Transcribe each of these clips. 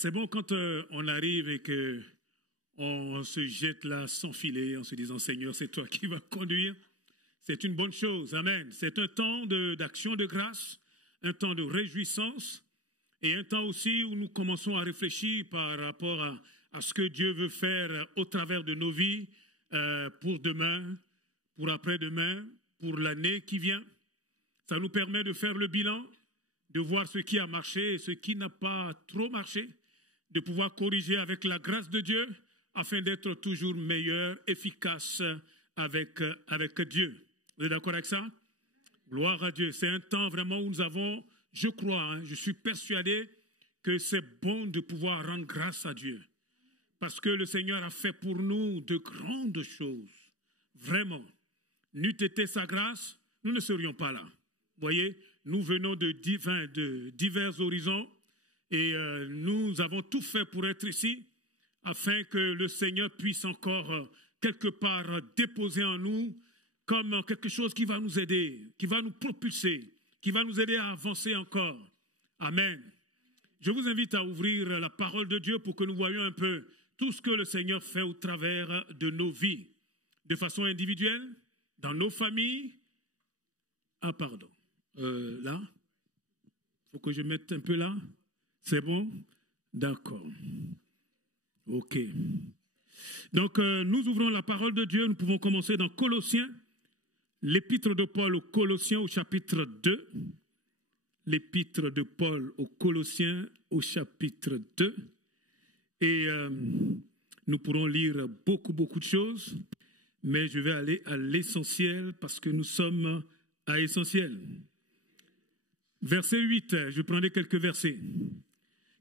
C'est bon quand on arrive et que on se jette là sans filet en se disant « Seigneur, c'est toi qui vas conduire ». C'est une bonne chose, amen. C'est un temps d'action de grâce, un temps de réjouissance et un temps aussi où nous commençons à réfléchir par rapport à ce que Dieu veut faire au travers de nos vies pour demain, pour après-demain, pour l'année qui vient. Ça nous permet de faire le bilan, de voir ce qui a marché et ce qui n'a pas trop marché, de pouvoir corriger avec la grâce de Dieu afin d'être toujours meilleur, efficace avec Dieu. Vous êtes d'accord avec ça? Gloire à Dieu. C'est un temps vraiment où nous avons, je crois, je suis persuadé que c'est bon de pouvoir rendre grâce à Dieu. Parce que le Seigneur a fait pour nous de grandes choses. Vraiment. N'eût été sa grâce, nous ne serions pas là. Vous voyez, nous venons de divers horizons et nous avons tout fait pour être ici afin que le Seigneur puisse encore quelque part déposer en nous comme quelque chose qui va nous aider, qui va nous propulser, qui va nous aider à avancer encore. Amen. Je vous invite à ouvrir la parole de Dieu pour que nous voyions un peu tout ce que le Seigneur fait au travers de nos vies, de façon individuelle, dans nos familles. Ah, pardon. Là, il faut que je mette un peu là. C'est bon? D'accord. OK. Donc, nous ouvrons la parole de Dieu. Nous pouvons commencer dans Colossiens, l'épître de Paul aux Colossiens au chapitre 2. L'épître de Paul aux Colossiens au chapitre 2. Et nous pourrons lire beaucoup de choses, mais je vais aller à l'essentiel parce que nous sommes à essentiel. Verset 8, je prendrai quelques versets.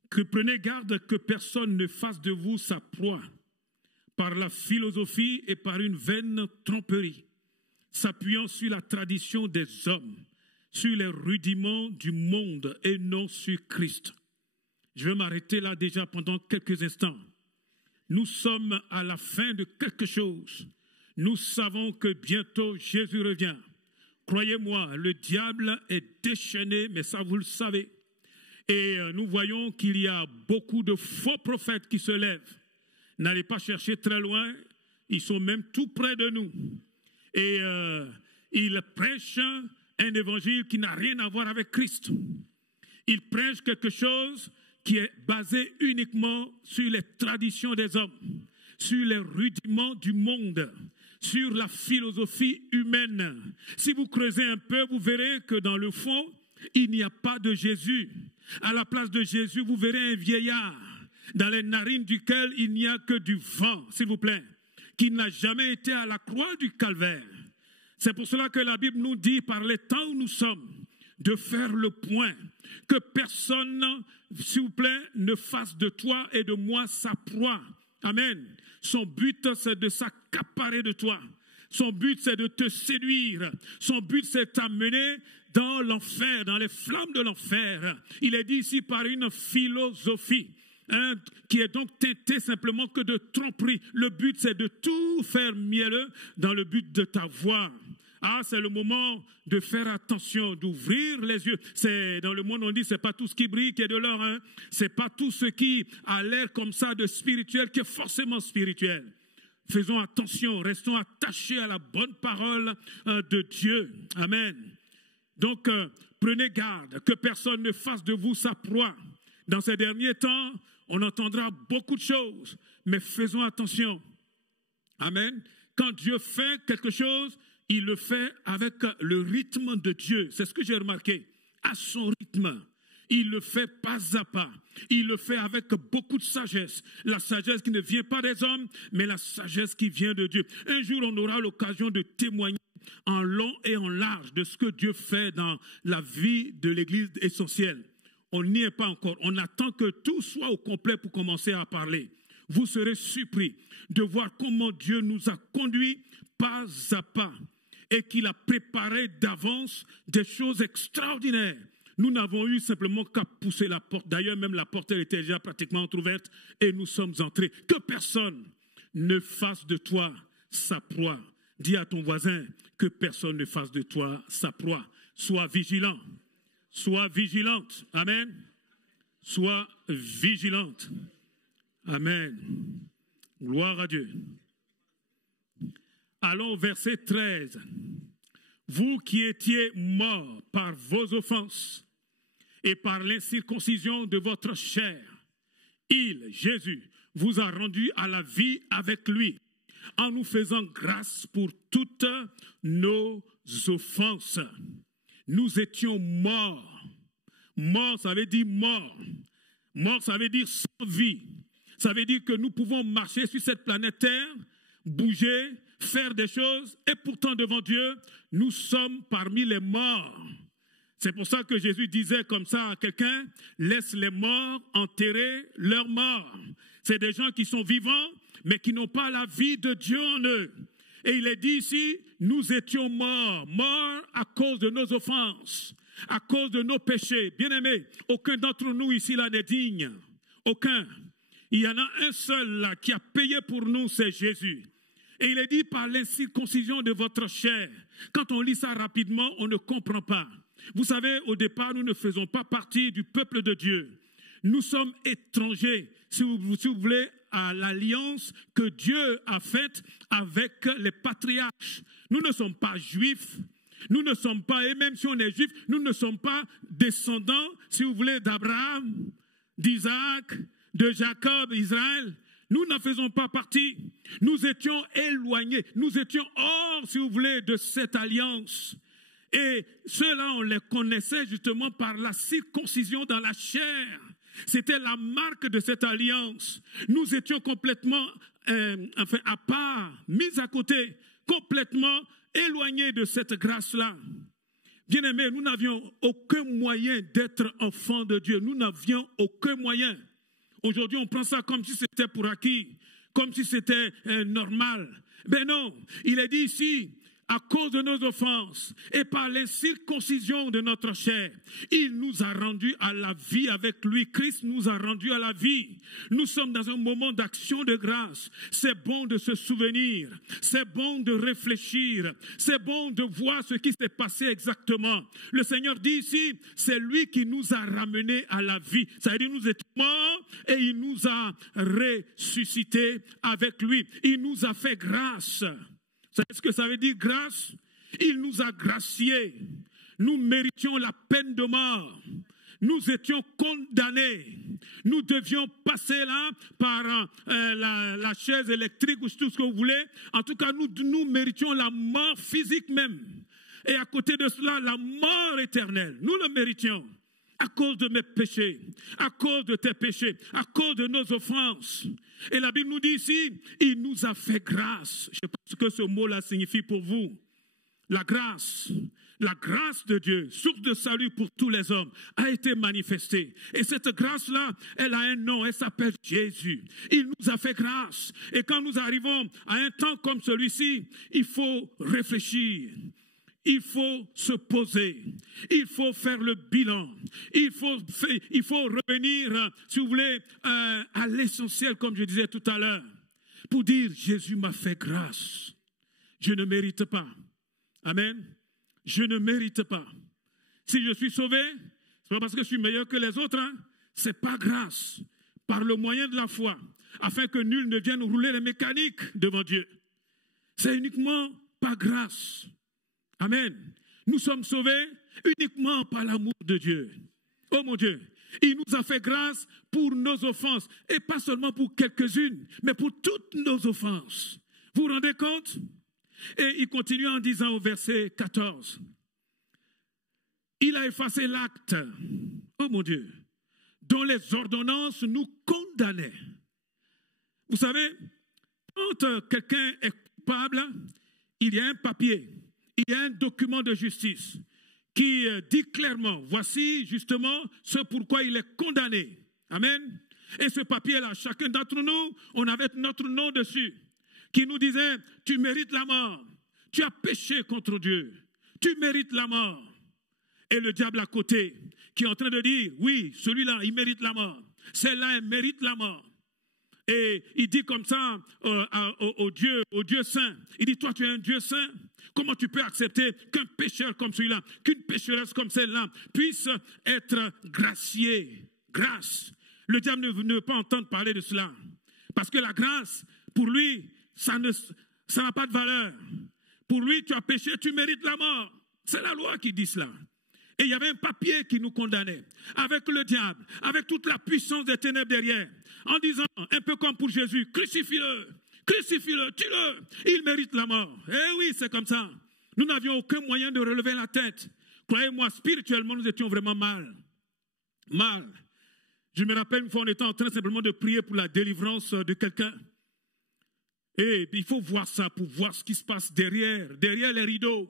Que prenez garde que personne ne fasse de vous sa proie par la philosophie et par une vaine tromperie, s'appuyant sur la tradition des hommes, sur les rudiments du monde et non sur Christ. Je vais m'arrêter là déjà pendant quelques instants. Nous sommes à la fin de quelque chose. Nous savons que bientôt Jésus revient. Croyez-moi, le diable est déchaîné, mais ça vous le savez. Et nous voyons qu'il y a beaucoup de faux prophètes qui se lèvent. N'allez pas chercher très loin, ils sont même tout près de nous. Et ils prêchent un évangile qui n'a rien à voir avec Christ. Ils prêchent quelque chose qui est basé uniquement sur les traditions des hommes, sur les rudiments du monde, sur la philosophie humaine. Si vous creusez un peu, vous verrez que dans le fond, il n'y a pas de Jésus. À la place de Jésus, vous verrez un vieillard, dans les narines duquel il n'y a que du vent, s'il vous plaît, qui n'a jamais été à la croix du calvaire. C'est pour cela que la Bible nous dit, par les temps où nous sommes, de faire le point, que personne, s'il vous plaît, ne fasse de toi et de moi sa proie. Amen. Son but, c'est de s'accaparer de toi. Son but, c'est de te séduire. Son but, c'est de t'amener dans l'enfer, dans les flammes de l'enfer. Il est dit ici par une philosophie, qui est donc teintée simplement que de tromperie. Le but, c'est de tout faire mielleux dans le but de t'avoir. Ah, c'est le moment de faire attention, d'ouvrir les yeux. C'est dans le monde on dit c'est pas tout ce qui brille qui est de l'or, hein. C'est pas tout ce qui a l'air comme ça de spirituel qui est forcément spirituel. Faisons attention, restons attachés à la bonne parole de Dieu. Amen. Donc prenez garde que personne ne fasse de vous sa proie. Dans ces derniers temps, on entendra beaucoup de choses, mais faisons attention. Amen. Quand Dieu fait quelque chose, il le fait avec le rythme de Dieu. C'est ce que j'ai remarqué. À son rythme. Il le fait pas à pas. Il le fait avec beaucoup de sagesse. La sagesse qui ne vient pas des hommes, mais la sagesse qui vient de Dieu. Un jour, on aura l'occasion de témoigner en long et en large de ce que Dieu fait dans la vie de l'Église essentielle. On n'y est pas encore. On attend que tout soit au complet pour commencer à parler. Vous serez surpris de voir comment Dieu nous a conduits pas à pas et qu'il a préparé d'avance des choses extraordinaires. Nous n'avons eu simplement qu'à pousser la porte. D'ailleurs, même la porte elle était déjà pratiquement entrouverte et nous sommes entrés. Que personne ne fasse de toi sa proie. Dis à ton voisin que personne ne fasse de toi sa proie. Sois vigilant. Sois vigilante. Amen. sois vigilante. Amen. Gloire à Dieu. Allons au verset 13. Vous qui étiez morts par vos offenses et par l'incirconcision de votre chair, il, Jésus, vous a rendu à la vie avec lui, en nous faisant grâce pour toutes nos offenses. Nous étions morts. Mort, ça veut dire mort. Mort, ça veut dire sans vie. Ça veut dire que nous pouvons marcher sur cette planète Terre, bouger, faire des choses, et pourtant devant Dieu, nous sommes parmi les morts. C'est pour ça que Jésus disait comme ça à quelqu'un, laisse les morts enterrer leurs morts. C'est des gens qui sont vivants, mais qui n'ont pas la vie de Dieu en eux. Et il est dit ici, nous étions morts, morts à cause de nos offenses, à cause de nos péchés. Bien-aimés, aucun d'entre nous ici là n'est digne. Aucun. Il y en a un seul là qui a payé pour nous, c'est Jésus. Et il est dit par l'incirconcision de votre chair. Quand on lit ça rapidement, on ne comprend pas. Vous savez, au départ, nous ne faisons pas partie du peuple de Dieu. Nous sommes étrangers, si vous voulez, à l'alliance que Dieu a faite avec les patriarches. Nous ne sommes pas juifs. Nous ne sommes pas, et même si on est juif, nous ne sommes pas descendants, si vous voulez, d'Abraham, d'Isaac, de Jacob, Israël. Nous n'en faisons pas partie. Nous étions éloignés. Nous étions hors, si vous voulez, de cette alliance. Et ceux-là, on les connaissait justement par la circoncision dans la chair. C'était la marque de cette alliance. Nous étions complètement, à part, mis à côté, complètement éloignés de cette grâce-là. Bien-aimés, nous n'avions aucun moyen d'être enfants de Dieu. Nous n'avions aucun moyen. Aujourd'hui, on prend ça comme si c'était pour acquis, comme si c'était normal. Ben non, il est dit ici, à cause de nos offenses et par l'incirconcision de notre chair, il nous a rendus à la vie avec lui. Christ nous a rendus à la vie. Nous sommes dans un moment d'action de grâce. C'est bon de se souvenir. C'est bon de réfléchir. C'est bon de voir ce qui s'est passé exactement. Le Seigneur dit ici, c'est lui qui nous a ramenés à la vie. Ça veut dire nous étions morts et il nous a ressuscités avec lui. Il nous a fait grâce. Vous savez ce que ça veut dire grâce? Il nous a graciés. Nous méritions la peine de mort. Nous étions condamnés. Nous devions passer là par la chaise électrique ou tout ce que vous voulez. En tout cas, nous méritions la mort physique même. Et à côté de cela, la mort éternelle. Nous le méritions. À cause de mes péchés, à cause de tes péchés, à cause de nos offenses. Et la Bible nous dit ici, il nous a fait grâce. Je sais pas ce que ce mot-là signifie pour vous. La grâce de Dieu, source de salut pour tous les hommes, a été manifestée. Et cette grâce-là, elle a un nom, elle s'appelle Jésus. Il nous a fait grâce. Et quand nous arrivons à un temps comme celui-ci, il faut réfléchir. Il faut se poser, il faut faire le bilan, il faut revenir, si vous voulez, à l'essentiel, comme je disais tout à l'heure, pour dire Jésus m'a fait grâce. Je ne mérite pas. Amen. Je ne mérite pas. Si je suis sauvé, ce n'est pas parce que je suis meilleur que les autres, hein. C'est par grâce, par le moyen de la foi, afin que nul ne vienne rouler les mécaniques devant Dieu. C'est uniquement par grâce. Amen. Nous sommes sauvés uniquement par l'amour de Dieu. Oh mon Dieu, il nous a fait grâce pour nos offenses. Et pas seulement pour quelques-unes, mais pour toutes nos offenses. Vous vous rendez compte? Et il continue en disant au verset 14. Il a effacé l'acte, oh mon Dieu, dont les ordonnances nous condamnaient. Vous savez, quand quelqu'un est coupable, il y a un papier. Il y a un document de justice qui dit clairement, voici justement ce pourquoi il est condamné. Amen. Et ce papier-là, chacun d'entre nous, on avait notre nom dessus, qui nous disait, tu mérites la mort, tu as péché contre Dieu, tu mérites la mort. Et le diable à côté, qui est en train de dire, oui, celui-là, il mérite la mort, celle-là, elle mérite la mort. Et il dit comme ça au Dieu saint, il dit, toi tu es un Dieu saint. Comment tu peux accepter qu'un pécheur comme celui-là, qu'une pécheresse comme celle-là puisse être graciée? grâce. Le diable ne veut pas entendre parler de cela. Parce que la grâce, pour lui, ça n'a pas de valeur. Pour lui, tu as péché, tu mérites la mort. C'est la loi qui dit cela. Et il y avait un papier qui nous condamnait, avec le diable, avec toute la puissance des ténèbres derrière, en disant, un peu comme pour Jésus, crucifie-le, tue-le, il mérite la mort. Eh oui, c'est comme ça. Nous n'avions aucun moyen de relever la tête. Croyez-moi, spirituellement, nous étions vraiment mal. Je me rappelle une fois, on était en train simplement de prier pour la délivrance de quelqu'un. Et il faut voir ça pour voir ce qui se passe derrière les rideaux.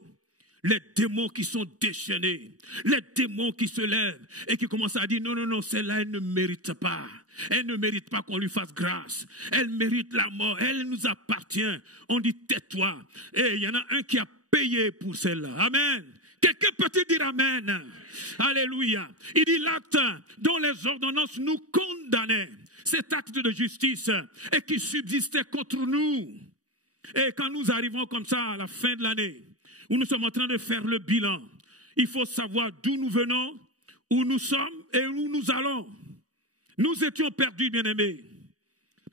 Les démons qui sont déchaînés, les démons qui se lèvent et qui commencent à dire non, celle-là, elle ne mérite pas. Elle ne mérite pas qu'on lui fasse grâce. Elle mérite la mort, elle nous appartient. On dit tais-toi. Et il y en a un qui a payé pour celle-là. Amen. Quelqu'un peut-il dire amen? Alléluia. Il dit l'acte dont les ordonnances nous condamnaient, cet acte de justice et qui subsistait contre nous. Et quand nous arrivons comme ça à la fin de l'année, où nous sommes en train de faire le bilan, il faut savoir d'où nous venons, où nous sommes et où nous allons. Nous étions perdus, bien-aimés.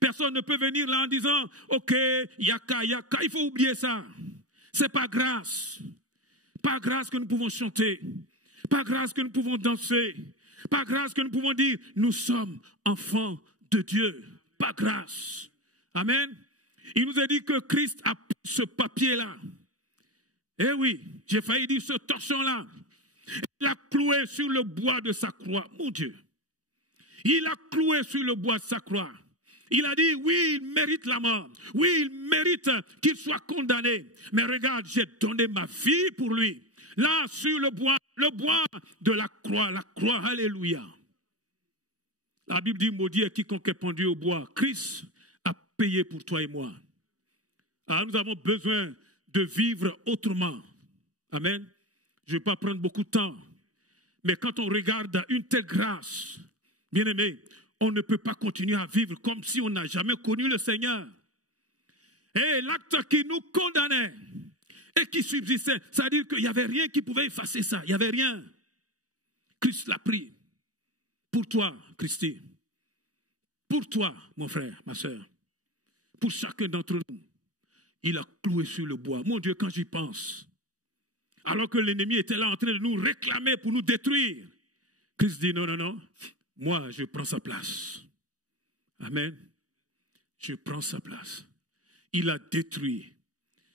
Personne ne peut venir là en disant, ok, yaka, il faut oublier ça. C'est pas grâce. Pas grâce que nous pouvons chanter. Pas grâce que nous pouvons danser. Pas grâce que nous pouvons dire, nous sommes enfants de Dieu. Pas grâce. Amen. Il nous a dit que Christ a pris ce papier-là. Eh oui, j'ai failli dire ce torchon-là. Il a cloué sur le bois de sa croix. Mon Dieu. Il a cloué sur le bois de sa croix. Il a dit, oui, il mérite la mort. Oui, il mérite qu'il soit condamné. Mais regarde, j'ai donné ma vie pour lui. Là, sur le bois de la croix, alléluia. La Bible dit, maudit est quiconque est pendu au bois. Christ a payé pour toi et moi. Alors nous avons besoin de vivre autrement. Amen. Je ne vais pas prendre beaucoup de temps. Mais quand on regarde une telle grâce, bien aimé, on ne peut pas continuer à vivre comme si on n'a jamais connu le Seigneur. Et l'acte qui nous condamnait et qui subsistait, c'est-à-dire qu'il n'y avait rien qui pouvait effacer ça. Il n'y avait rien. Christ l'a pris. Pour toi, Christy. Pour toi, mon frère, ma soeur. Pour chacun d'entre nous. Il a cloué sur le bois. Mon Dieu, quand j'y pense, alors que l'ennemi était là en train de nous réclamer pour nous détruire, Christ dit non, moi je prends sa place. Amen. Je prends sa place. Il a détruit,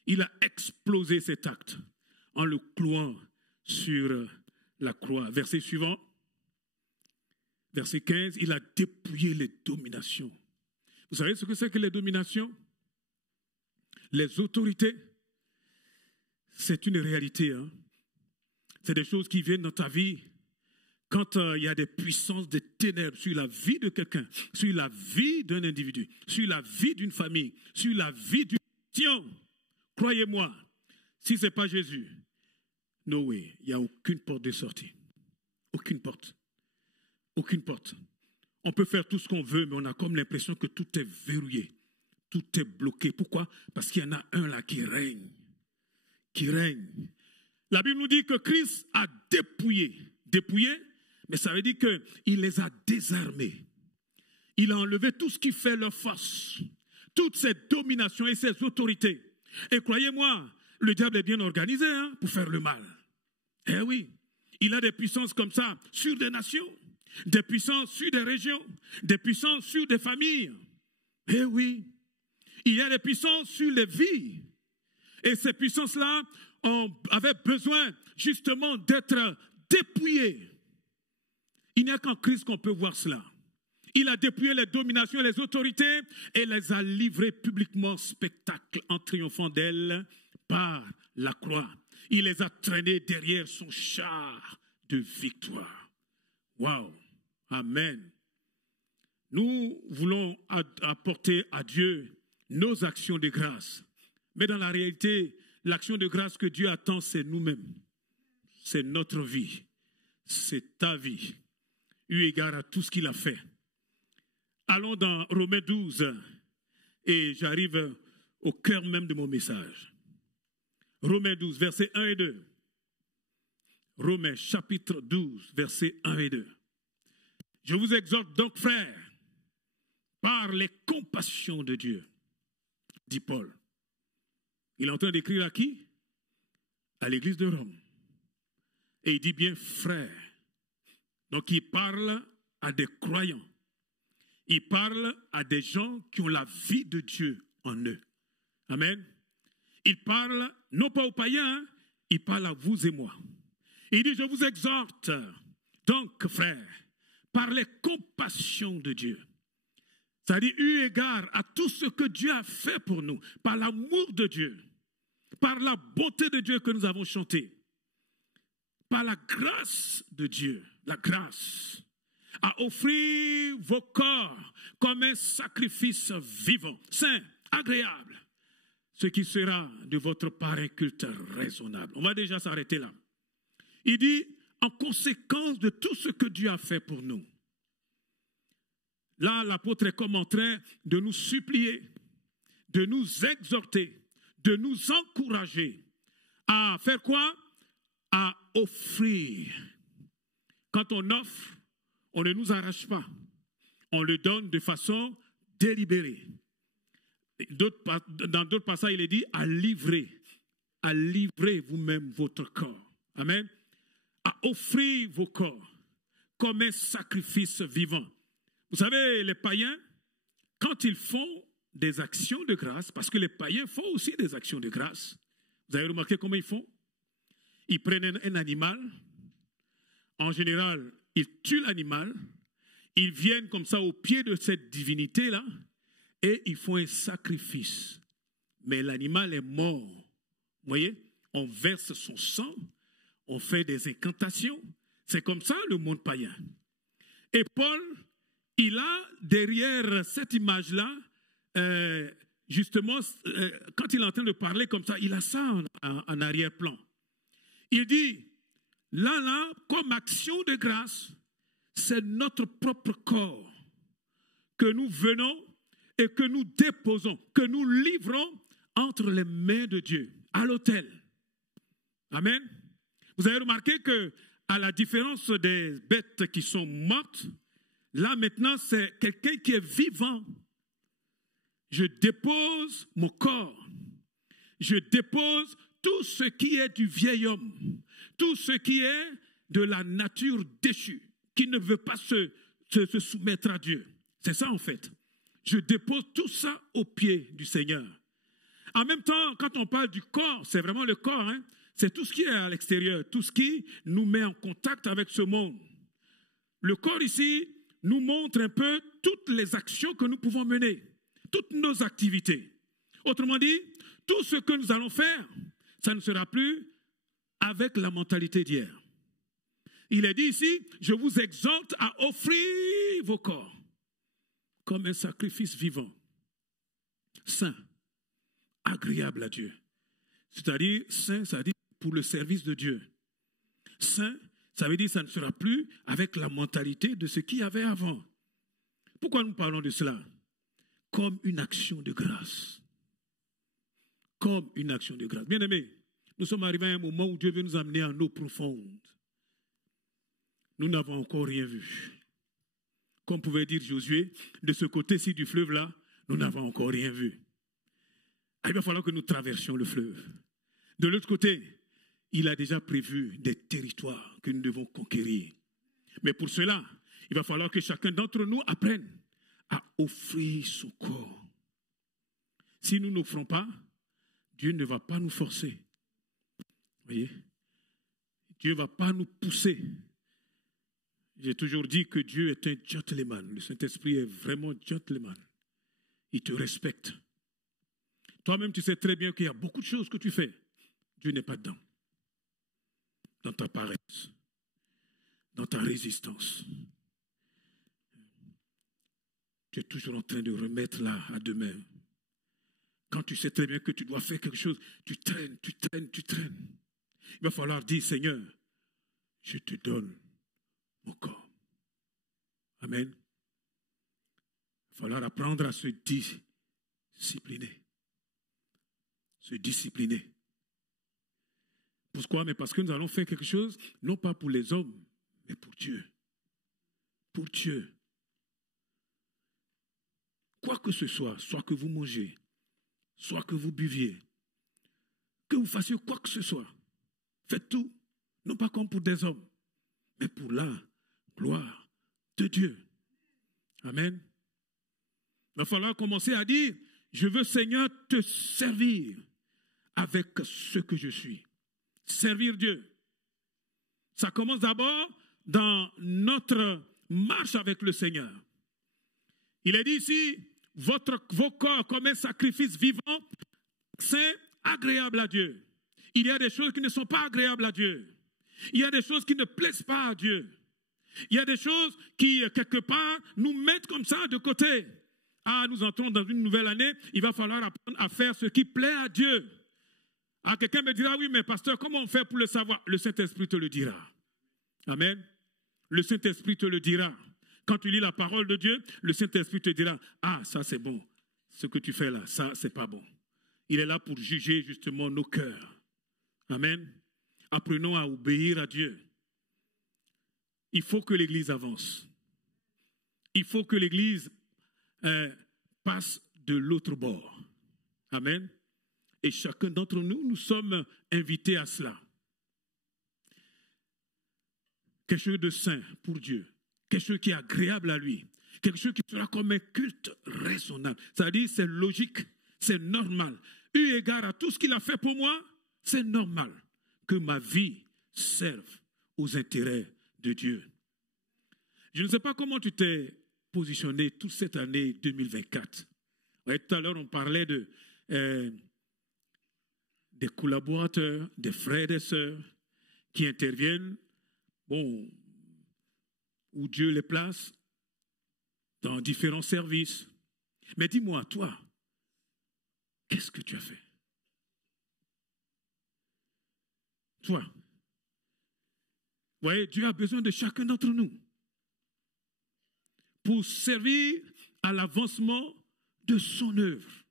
il a explosé cet acte en le clouant sur la croix. Verset suivant, verset 15, il a dépouillé les dominations. Vous savez ce que c'est que les dominations? Les autorités, c'est une réalité. Hein? C'est des choses qui viennent dans ta vie quand il y a des puissances des ténèbres sur la vie de quelqu'un, sur la vie d'un individu, sur la vie d'une famille, sur la vie d'une nation. Croyez-moi, si ce n'est pas Jésus, no way, il n'y a aucune porte de sortie. Aucune porte. Aucune porte. On peut faire tout ce qu'on veut, mais on a comme l'impression que tout est verrouillé. Tout est bloqué. Pourquoi? Parce qu'il y en a un là qui règne. Qui règne. La Bible nous dit que Christ a dépouillé. Dépouillé, mais ça veut dire qu'il les a désarmés. Il a enlevé tout ce qui fait leur force. Toutes ces dominations et ces autorités. Et croyez-moi, le diable est bien organisé pour faire le mal. Eh oui. Il a des puissances comme ça sur des nations. Des puissances sur des régions. Des puissances sur des familles. Eh oui. Il y a des puissances sur les vies. Et ces puissances-là avaient besoin justement d'être dépouillées. Il n'y a qu'en Christ qu'on peut voir cela. Il a dépouillé les dominations et les autorités et les a livrées publiquement spectacle en triomphant d'elles par la croix. Il les a traînées derrière son char de victoire. Waouh! Amen. Nous voulons apporter à Dieu nos actions de grâce. Mais dans la réalité, l'action de grâce que Dieu attend, c'est nous-mêmes. C'est notre vie. C'est ta vie. Eu égard à tout ce qu'il a fait. Allons dans Romains 12 et j'arrive au cœur même de mon message. Romains 12, versets 1 et 2. Romains chapitre 12, versets 1 et 2. Je vous exhorte donc, frères, par les compassions de Dieu, dit Paul. Il est en train d'écrire à qui? À l'église de Rome. Et il dit bien frères. Donc il parle à des croyants. Il parle à des gens qui ont la vie de Dieu en eux. Amen. Il parle non pas aux païens, il parle à vous et moi. Il dit, je vous exhorte, donc frères, par les compassions de Dieu. C'est-à-dire, eu égard à tout ce que Dieu a fait pour nous, par l'amour de Dieu, par la bonté de Dieu que nous avons chanté, par la grâce de Dieu, la grâce, à offrir vos corps comme un sacrifice vivant, saint, agréable, ce qui sera de votre part un culte raisonnable. On va déjà s'arrêter là. Il dit, en conséquence de tout ce que Dieu a fait pour nous. Là, l'apôtre est comme en train de nous supplier, de nous exhorter, de nous encourager à faire quoi? À offrir. Quand on offre, on ne nous arrache pas. On le donne de façon délibérée. Dans d'autres passages, il est dit à livrer vous-même votre corps. Amen. À offrir vos corps comme un sacrifice vivant. Vous savez, les païens, quand ils font des actions de grâce, parce que les païens font aussi des actions de grâce, vous avez remarqué comment ils font? Ils prennent un animal, en général, ils tuent l'animal, ils viennent comme ça au pied de cette divinité-là, et ils font un sacrifice. Mais l'animal est mort. Vous voyez? On verse son sang, on fait des incantations. C'est comme ça le monde païen. Et Paul, il a derrière cette image-là, justement, quand il est en train de parler comme ça, il a ça en arrière-plan. Il dit, là, comme action de grâce, c'est notre propre corps que nous venons et que nous déposons, que nous livrons entre les mains de Dieu, à l'autel. Amen. Vous avez remarqué que, à la différence des bêtes qui sont mortes, là maintenant c'est quelqu'un qui est vivant. Je dépose mon corps. Je dépose tout ce qui est du vieil homme, tout ce qui est de la nature déchue, qui ne veut pas se soumettre à Dieu. C'est ça en fait. Je dépose tout ça aux pieds du Seigneur. En même temps, quand on parle du corps, c'est vraiment le corps, hein? C'est tout ce qui est à l'extérieur, tout ce qui nous met en contact avec ce monde. Le corps ici nous montre un peu toutes les actions que nous pouvons mener, toutes nos activités. Autrement dit, tout ce que nous allons faire, ça ne sera plus avec la mentalité d'hier. Il est dit ici, je vous exhorte à offrir vos corps comme un sacrifice vivant, saint, agréable à Dieu. C'est-à-dire, saint, ça veut dire pour le service de Dieu. Saint, ça veut dire que ça ne sera plus avec la mentalité de ce qu'il y avait avant. Pourquoi nous parlons de cela? Comme une action de grâce. Comme une action de grâce. Bien aimés, nous sommes arrivés à un moment où Dieu veut nous amener en eau profonde. Nous n'avons encore rien vu. Comme pouvait dire Josué, de ce côté-ci du fleuve-là, nous n'avons encore rien vu. Il va falloir que nous traversions le fleuve. De l'autre côté, il a déjà prévu des territoires que nous devons conquérir. Mais pour cela, il va falloir que chacun d'entre nous apprenne à offrir son corps. Si nous n'offrons pas, Dieu ne va pas nous forcer. Vous voyez? Dieu ne va pas nous pousser. J'ai toujours dit que Dieu est un gentleman. Le Saint-Esprit est vraiment gentleman. Il te respecte. Toi-même, tu sais très bien qu'il y a beaucoup de choses que tu fais. Dieu n'est pas dedans. Dans ta paresse, dans ta résistance. Tu es toujours en train de remettre là à demain. Quand tu sais très bien que tu dois faire quelque chose, tu traînes. Il va falloir dire, Seigneur, je te donne mon corps. Amen. Il va falloir apprendre à se discipliner. Se discipliner. Pourquoi? Mais parce que nous allons faire quelque chose, non pas pour les hommes, mais pour Dieu. pour Dieu. Quoi que ce soit que vous mangez, soit que vous buviez, que vous fassiez quoi que ce soit, faites tout, non pas comme pour des hommes, mais pour la gloire de Dieu. Amen. Il va falloir commencer à dire, je veux Seigneur te servir avec ce que je suis. Servir Dieu. Ça commence d'abord dans notre marche avec le Seigneur. Il est dit ici, vos corps comme un sacrifice vivant, saint, agréable à Dieu. Il y a des choses qui ne sont pas agréables à Dieu. Il y a des choses qui ne plaisent pas à Dieu. Il y a des choses qui, quelque part, nous mettent comme ça de côté. Ah, nous entrons dans une nouvelle année, il va falloir apprendre à faire ce qui plaît à Dieu. Ah, quelqu'un me dira, oui, mais pasteur, comment on fait pour le savoir? Le Saint-Esprit te le dira. Amen. Le Saint-Esprit te le dira. Quand tu lis la parole de Dieu, le Saint-Esprit te dira, ah, ça c'est bon. Ce que tu fais là, ça c'est pas bon. Il est là pour juger justement nos cœurs. Amen. Apprenons à obéir à Dieu. Il faut que l'Église avance. Il faut que l'Église passe de l'autre bord. Amen. Et chacun d'entre nous, nous sommes invités à cela. Quelque chose de saint pour Dieu. Quelque chose qui est agréable à lui. Quelque chose qui sera comme un culte raisonnable. C'est-à-dire, c'est logique, c'est normal. Eu égard à tout ce qu'il a fait pour moi, c'est normal que ma vie serve aux intérêts de Dieu. Je ne sais pas comment tu t'es positionné toute cette année 2024. Ouais, tout à l'heure, on parlait des collaborateurs, des frères et des sœurs qui interviennent, bon, où Dieu les place, dans différents services. Mais dis-moi, toi, qu'est-ce que tu as fait? Toi, vous voyez, Dieu a besoin de chacun d'entre nous pour servir à l'avancement de son œuvre.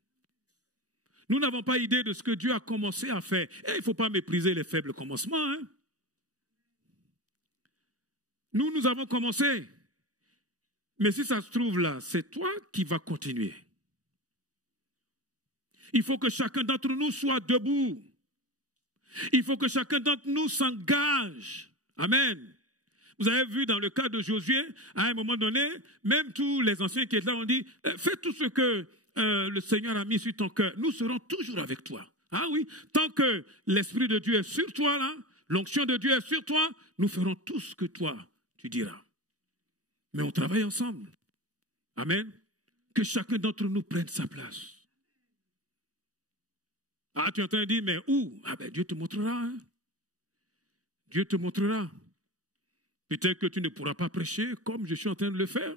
Nous n'avons pas idée de ce que Dieu a commencé à faire. Et il ne faut pas mépriser les faibles commencements. Hein? Nous avons commencé. Mais si ça se trouve là, c'est toi qui vas continuer. Il faut que chacun d'entre nous soit debout. Il faut que chacun d'entre nous s'engage. Amen. Vous avez vu dans le cas de Josué, à un moment donné, même tous les anciens qui étaient là ont dit, fais tout ce que le Seigneur a mis sur ton cœur. Nous serons toujours avec toi. Ah oui, tant que l'Esprit de Dieu est sur toi, là, l'onction de Dieu est sur toi, nous ferons tout ce que toi, tu diras. Mais on travaille ensemble. Amen. Que chacun d'entre nous prenne sa place. Ah, tu es en train de dire, mais où? Ah ben Dieu te montrera. Hein? Dieu te montrera. Peut-être que tu ne pourras pas prêcher comme je suis en train de le faire.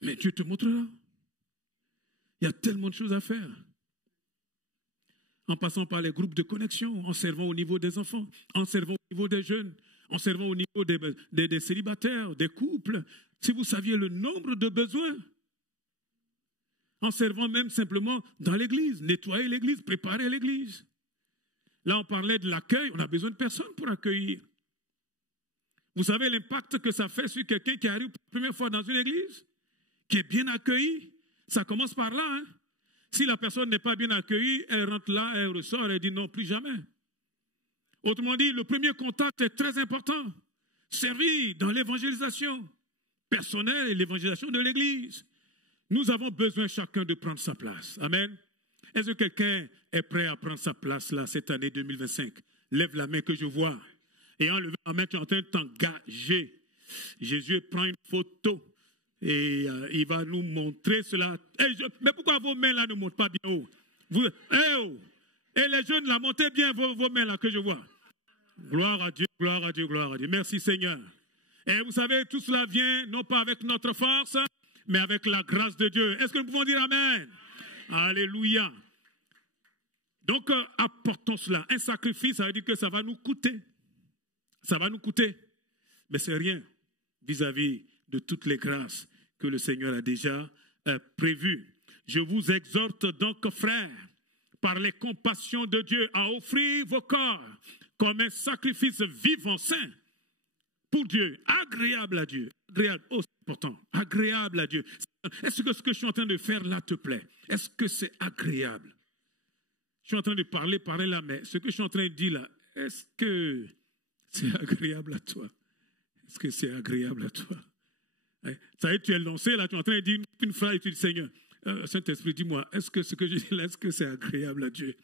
Mais Dieu te montrera. Il y a tellement de choses à faire. En passant par les groupes de connexion, en servant au niveau des enfants, en servant au niveau des jeunes, en servant au niveau des célibataires, des couples. Si vous saviez le nombre de besoins, en servant même simplement dans l'église, nettoyer l'église, préparer l'église. Là, on parlait de l'accueil, on a besoin de personnes pour accueillir. Vous savez l'impact que ça fait sur quelqu'un qui arrive pour la première fois dans une église, qui est bien accueilli. Ça commence par là. Hein? Si la personne n'est pas bien accueillie, elle rentre là, elle ressort, elle dit non, plus jamais. Autrement dit, le premier contact est très important. Servir dans l'évangélisation personnelle et l'évangélisation de l'église. Nous avons besoin chacun de prendre sa place. Amen. Est-ce que quelqu'un est prêt à prendre sa place là cette année 2025? Lève la main que je vois. Et en levant la main, tu es en train de t'engager. Jésus prend une photo et il va nous montrer cela. Mais pourquoi vos mains là ne montent pas bien haut? Et les jeunes là, montez bien vos mains là que je vois. Gloire à Dieu, gloire à Dieu, gloire à Dieu. Merci Seigneur. Et vous savez, tout cela vient non pas avec notre force, mais avec la grâce de Dieu. Est-ce que nous pouvons dire Amen? Alléluia. Donc, apportons cela. Un sacrifice, ça veut dire que ça va nous coûter. Ça va nous coûter. Mais c'est rien vis-à-vis de toutes les grâces que le Seigneur a déjà prévues. Je vous exhorte donc, frères, par les compassions de Dieu, à offrir vos corps comme un sacrifice vivant, saint, pour Dieu, agréable à Dieu. Agréable, oh, c'est important, agréable à Dieu. Est-ce que ce que je suis en train de faire là te plaît? Est-ce que c'est agréable? Je suis en train de parler là, mais ce que je suis en train de dire là, est-ce que c'est agréable à toi? Est-ce que c'est agréable à toi? Ça y est, tu es lancé là, tu es en train de dire une phrase et tu dis, Seigneur, Saint-Esprit, dis-moi, est-ce que ce que je dis là, est-ce que c'est agréable à Dieu?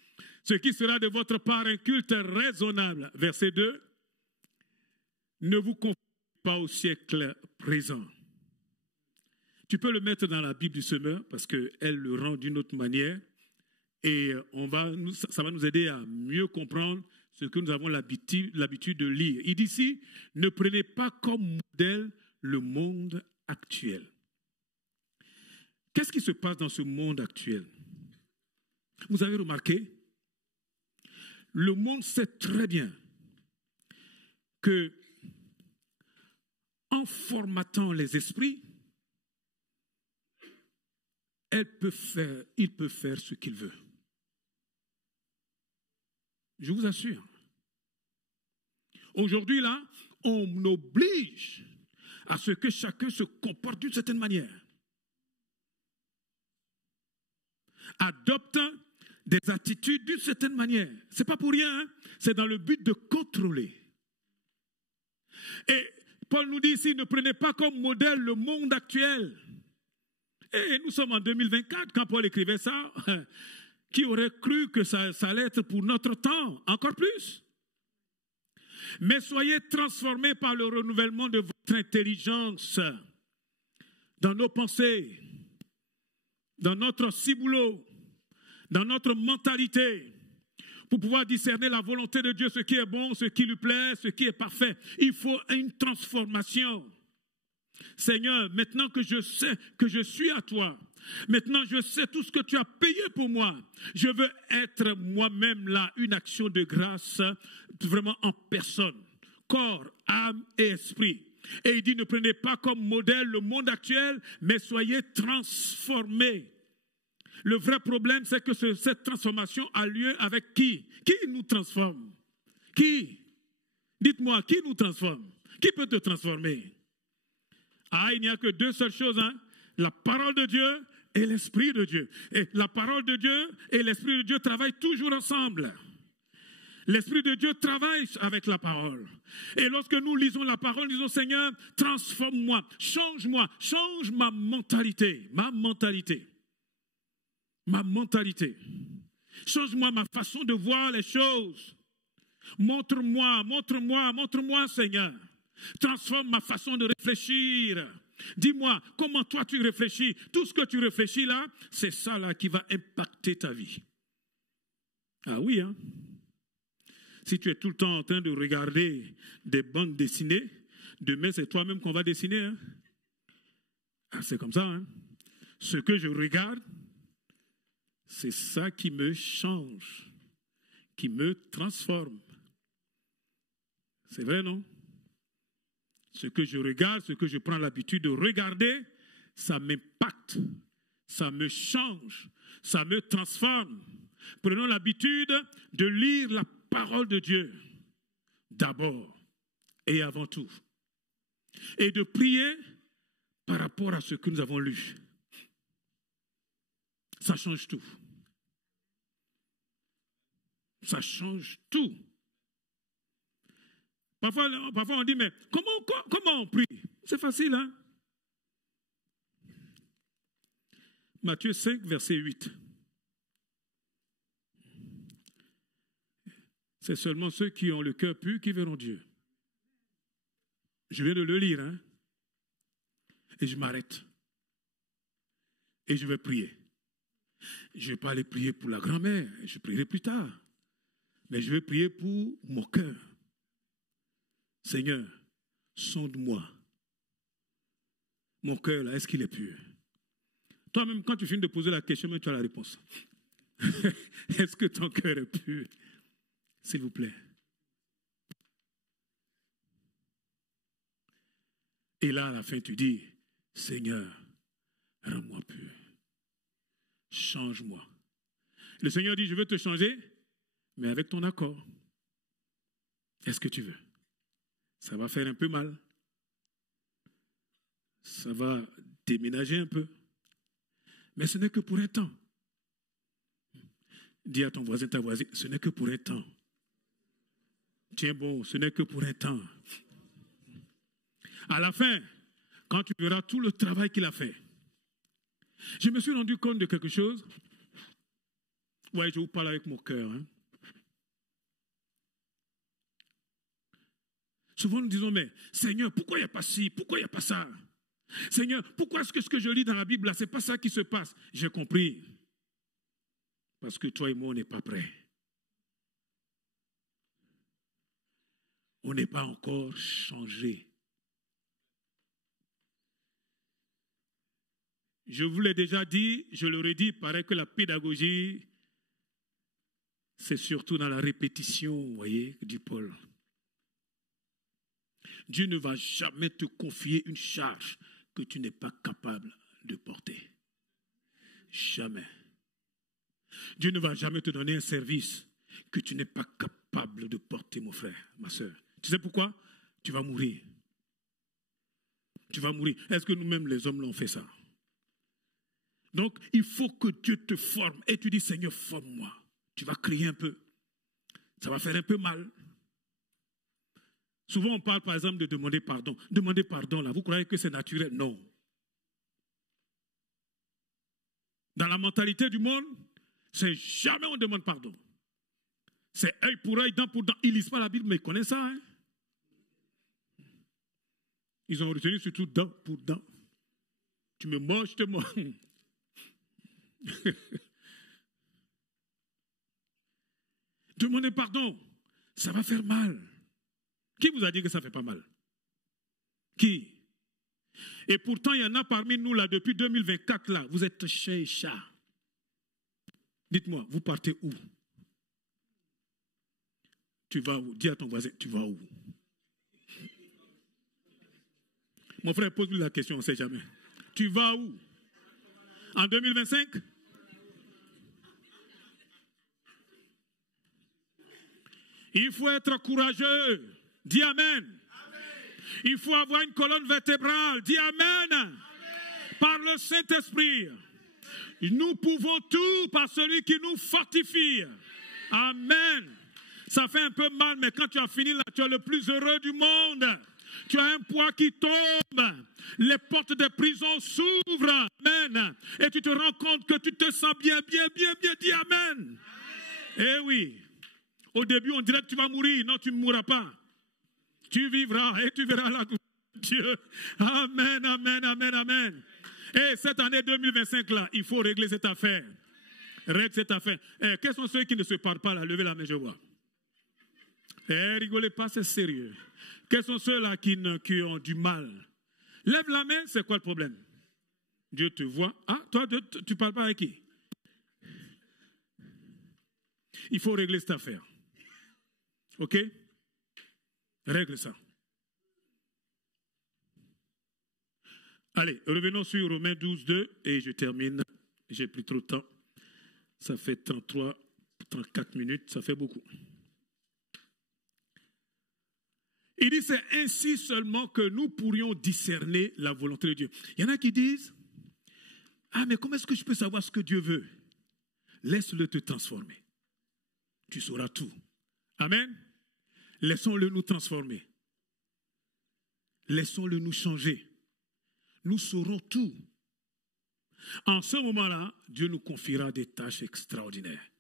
Ce qui sera de votre part un culte raisonnable. Verset 2. Ne vous conformez pas au siècle présent. Tu peux le mettre dans la Bible du semeur parce qu'elle le rend d'une autre manière et ça va nous aider à mieux comprendre ce que nous avons l'habitude de lire. Il dit ici, ne prenez pas comme modèle le monde actuel. Qu'est-ce qui se passe dans ce monde actuel? Vous avez remarqué, le monde sait très bien que en formatant les esprits, il peut faire ce qu'il veut. Je vous assure. Aujourd'hui, là, on oblige à ce que chacun se comporte d'une certaine manière. Adopte des attitudes d'une certaine manière. Ce n'est pas pour rien, hein? C'est dans le but de contrôler. Et Paul nous dit ici, ne prenez pas comme modèle le monde actuel. Et nous sommes en 2024, quand Paul écrivait ça, qui aurait cru que ça allait être pour notre temps, encore plus? Mais soyez transformés par le renouvellement de votre intelligence, dans nos pensées, dans notre ciboulot, dans notre mentalité, pour pouvoir discerner la volonté de Dieu, ce qui est bon, ce qui lui plaît, ce qui est parfait. Il faut une transformation. Seigneur, maintenant que je sais que je suis à toi, maintenant je sais tout ce que tu as payé pour moi, je veux être moi-même là, une action de grâce, vraiment en personne, corps, âme et esprit. Et il dit, ne prenez pas comme modèle le monde actuel, mais soyez transformés. Le vrai problème, c'est que cette transformation a lieu avec qui? Qui nous transforme? Qui? Dites-moi, qui nous transforme? Qui peut te transformer? Ah, il n'y a que deux seules choses, hein? La parole de Dieu et l'Esprit de Dieu. Et la parole de Dieu et l'Esprit de Dieu travaillent toujours ensemble. L'Esprit de Dieu travaille avec la parole. Et lorsque nous lisons la parole, nous disons, Seigneur, transforme-moi, change-moi, change ma mentalité, ma mentalité. Ma mentalité. Change-moi ma façon de voir les choses. Montre-moi, montre-moi, montre-moi, Seigneur. Transforme ma façon de réfléchir. Dis-moi, comment toi tu réfléchis? Tout ce que tu réfléchis là, c'est ça là qui va impacter ta vie. Ah oui, hein? Si tu es tout le temps en train de regarder des bandes dessinées, demain c'est toi-même qu'on va dessiner. Hein? Ah, c'est comme ça. Hein? Ce que je regarde, c'est ça qui me change, qui me transforme. C'est vrai, non? Ce que je regarde, ce que je prends l'habitude de regarder, ça m'impacte, ça me change, ça me transforme. Prenons l'habitude de lire la parole de Dieu, d'abord et avant tout. Et de prier par rapport à ce que nous avons lu. Ça change tout. Ça change tout. Parfois on dit, mais comment on prie? C'est facile, hein? Matthieu 5, verset 8. C'est seulement ceux qui ont le cœur pur qui verront Dieu. Je viens de le lire, hein? Et je m'arrête. Et je vais prier. Je ne vais pas aller prier pour la grand-mère, je prierai plus tard. Mais je vais prier pour mon cœur. Seigneur, sonde-moi. Mon cœur, là, est-ce qu'il est pur? Toi-même, quand tu finis de poser la question, tu as la réponse. Est-ce que ton cœur est pur? S'il vous plaît. Et là, à la fin, tu dis, Seigneur, rends-moi pur. Change-moi. Le Seigneur dit, je veux te changer, mais avec ton accord. Est-ce que tu veux? Ça va faire un peu mal. Ça va déménager un peu. Mais ce n'est que pour un temps. Dis à ton voisin, ta voisine, ce n'est que pour un temps. Tiens bon, ce n'est que pour un temps. À la fin, quand tu verras tout le travail qu'il a fait, je me suis rendu compte de quelque chose. Ouais, je vous parle avec mon cœur. Hein. Souvent nous disons, mais Seigneur, pourquoi il n'y a pas ci, pourquoi il n'y a pas ça? Seigneur, pourquoi est-ce que ce que je lis dans la Bible, là, ce n'est pas ça qui se passe? J'ai compris. Parce que toi et moi, on n'est pas prêts. On n'est pas encore changé. Je vous l'ai déjà dit, je le redis, il paraît que la pédagogie, c'est surtout dans la répétition, vous voyez, dit Paul. Dieu ne va jamais te confier une charge que tu n'es pas capable de porter. Jamais. Dieu ne va jamais te donner un service que tu n'es pas capable de porter, mon frère, ma soeur. Tu sais pourquoi? Tu vas mourir. Tu vas mourir. Est-ce que nous-mêmes, les hommes, l'ont fait ça? Donc, il faut que Dieu te forme. Et tu dis, Seigneur, forme-moi. Tu vas crier un peu. Ça va faire un peu mal. Souvent, on parle, par exemple, de demander pardon. Demander pardon, là, vous croyez que c'est naturel? Non. Dans la mentalité du monde, c'est jamais on demande pardon. C'est œil pour œil, dent pour dent. Ils ne lisent pas la Bible, mais ils connaissent ça. Hein? Ils ont retenu surtout dent pour dent. Tu me mords, je te mords. Demandez pardon, ça va faire mal. Qui vous a dit que ça ne fait pas mal? Qui? Et pourtant, il y en a parmi nous là, depuis 2024 là, vous êtes chien et chat. Dites-moi, vous partez où? Tu vas où? Dis à ton voisin, tu vas où? Mon frère, pose-lui la question, on ne sait jamais. Tu vas où? En 2025? Il faut être courageux. Dis Amen. Amen. Il faut avoir une colonne vertébrale. Dis Amen. Amen. Par le Saint-Esprit. Nous pouvons tout par celui qui nous fortifie. Amen. Ça fait un peu mal, mais quand tu as fini là, tu es le plus heureux du monde. Tu as un poids qui tombe. Les portes des prisons s'ouvrent. Amen. Et tu te rends compte que tu te sens bien. Dis Amen. Eh oui. Au début, on dirait que tu vas mourir. Non, tu ne mourras pas. Tu vivras et tu verras la gloire de Dieu. Amen, amen, amen, amen. Et cette année 2025 là, il faut régler cette affaire. Règle cette affaire. Quels sont ceux qui ne se parlent pas là? Levez la main, je vois. Rigolez pas, c'est sérieux. Quels sont ceux-là qui ont du mal? Lève la main, c'est quoi le problème? Dieu te voit. Ah, toi, tu ne parles pas avec qui? Il faut régler cette affaire. Ok? Règle ça. Allez, revenons sur Romains 12, 2 et je termine. J'ai pris trop de temps. Ça fait 33, 34 minutes, ça fait beaucoup. Il dit, c'est ainsi seulement que nous pourrions discerner la volonté de Dieu. Il y en a qui disent, ah mais comment est-ce que je peux savoir ce que Dieu veut? Laisse-le te transformer. Tu sauras tout. Amen. Laissons-le nous transformer. Laissons-le nous changer. Nous saurons tout. En ce moment-là, Dieu nous confiera des tâches extraordinaires.